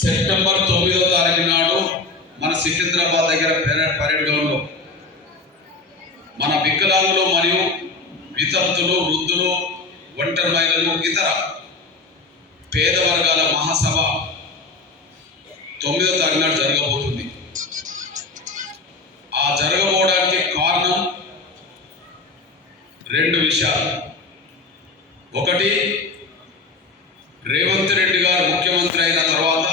September 9వ తారీఖు నాడు మన సికింద్రాబాద్ దగ్గర పరేడ్ గ్రౌండ్లో మన వికలాంగులు మరియు వితంతులు, వృద్ధులు, ఒంటరి మహిళలు, ఇతర పేద వర్గాల మహాసభ 9వ తారీఖు నాడు జరగబోతుంది. ఆ జరగబోవడానికి కారణం రెండు విషయాలు. ఒకటి, రేవంత్ రెడ్డి గారు ముఖ్యమంత్రి అయిన తర్వాత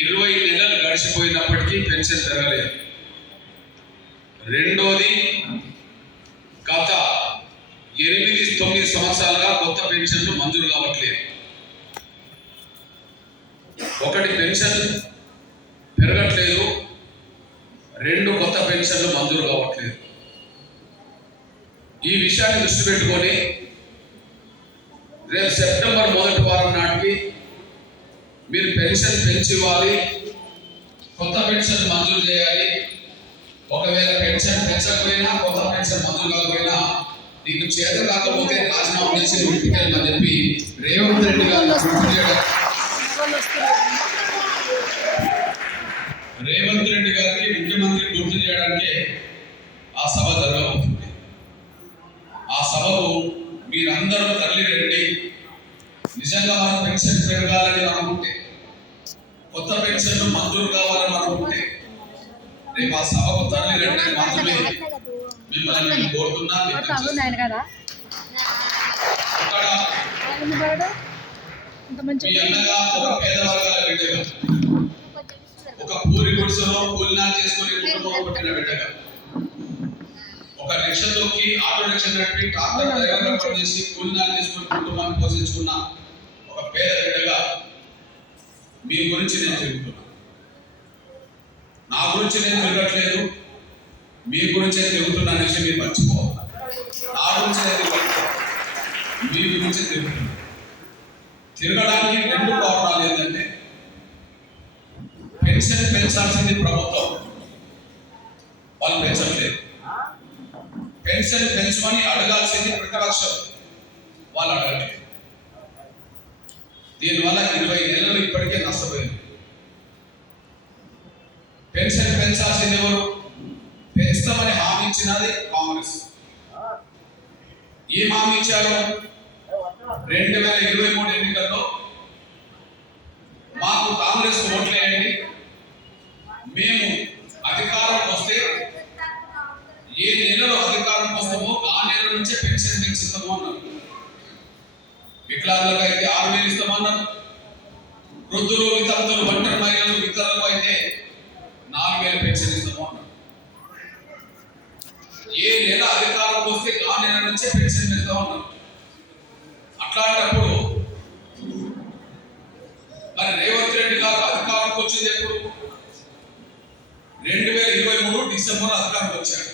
20 నెలలు గడిచిపోయినప్పటికీ పెన్షన్ పెరగలేదు. రెండోది, గత 8-9 సంవత్సరాలుగా కొత్త పెన్షన్లు మంజూరు కావట్లేదు. ఒకటి, పెన్షన్ పెరగట్లేదు. రెండు, కొత్త పెన్షన్లు మంజూరు కావట్లేదు. ఈ విషయాన్ని దృష్టి పెట్టుకొని రేపు సెప్టెంబర్ 1వ వారం నాటికి మీరు పెన్షన్ పెంచి ఇవ్వాలి, కొత్త పెన్షన్ మంజూరు చేయాలి. ఒకవేళ పెన్షన్ పెంచకపోయినా, కొత్త పెన్షన్ మంజూరు కాకపోయినా నీకు చేత కాకపోతే రాజీనామా చేసి ఇంటికి వెళ్ళమని చెప్పి రేవంత్ రెడ్డి గారు రేవంత్ రెడ్డి గారికి ముఖ్యమంత్రి గుర్తు చేయడానికి ఆ సభ జరగబోతుంది. ఆ సభకు మీరందరూ తరలి రండి. నిజంగా మన పెన్షన్ పెరగాలని అనుకుంటే, కొత్త పెన్షన్లు మంజూరు కావాలని అనుకుంటే రేపు ఆ సభకు తరలి రండి మాత్రమే మిమ్మల్ని నేను కోరుతున్నా. ఒక పేద వర్గాల బిడ్డగా, ఒక పూరి గుడిసెలో కూలినాలు చేసుకుని కుటుంబం పుట్టిన బిడ్డగా, ఒక రిక్షా తొక్కి ఆటో రిక్షా నడిపి ట్రాక్టర్ డ్రైవర్గా పనిచేసి కూలినాలు చేసుకుని కుటుంబాన్ని పోషించుకున్న ఒక పేద బిడ్డగా మీ గురించి నేను తిరుగుతున్నా. నా గురించి నేను తిరగట్లేదు, మీ గురించే తిరుగుతున్నా అనేసి మీరు మర్చిపోవాలి. నా గురించి నేను తిరగట్లేదు, మీ గురించే తిరుగుతున్నా. తిరగడానికి రెండు కారణాలు ఏంటంటే, పెన్షన్ పెంచాల్సింది ప్రభుత్వం, వాళ్ళు పెంచట్లేదు. పెన్షన్ పెంచమని అడగాల్సింది ప్రతిపక్షం, వాళ్ళు అడగలేదు. దీనివల్ల 20 నెలలు ఇప్పటికే నష్టపోయింది. పెన్షన్ పెంచాల్సింది ఎవరు? పెంచుతామని హామీ ఇచ్చినది కాంగ్రెస్. ఏం హామీ ఇచ్చారు? 2023 ఎన్నికల్లో మాకు కాంగ్రెస్ ఓట్లేయండి, మేము అధికారం వస్తే ఏ నెలలో అధికారం వస్తామో ఆ నెల నుంచే పెన్షన్ పెంచుతాము అన్నారు. వికలాంగులకు అయితే 6,000 ఇస్తామన్నారు. వృద్ధులు, వితంతులు, ఒంటరి మహిళలు, ఇతరులకు అయితే 4,000 పెన్షన్ ఇస్తాము అన్నారు. ఏ నెల అధికారం వస్తే ఆ నెల నుంచే పెన్షన్ పెంచుతామన్నారు. అట్లాంటప్పుడు మరి రేవంత్ రెడ్డి గారు అధికారంకి వచ్చింది ఎప్పుడు? 2023 డిసెంబర్ అధికారంకి వచ్చాడు.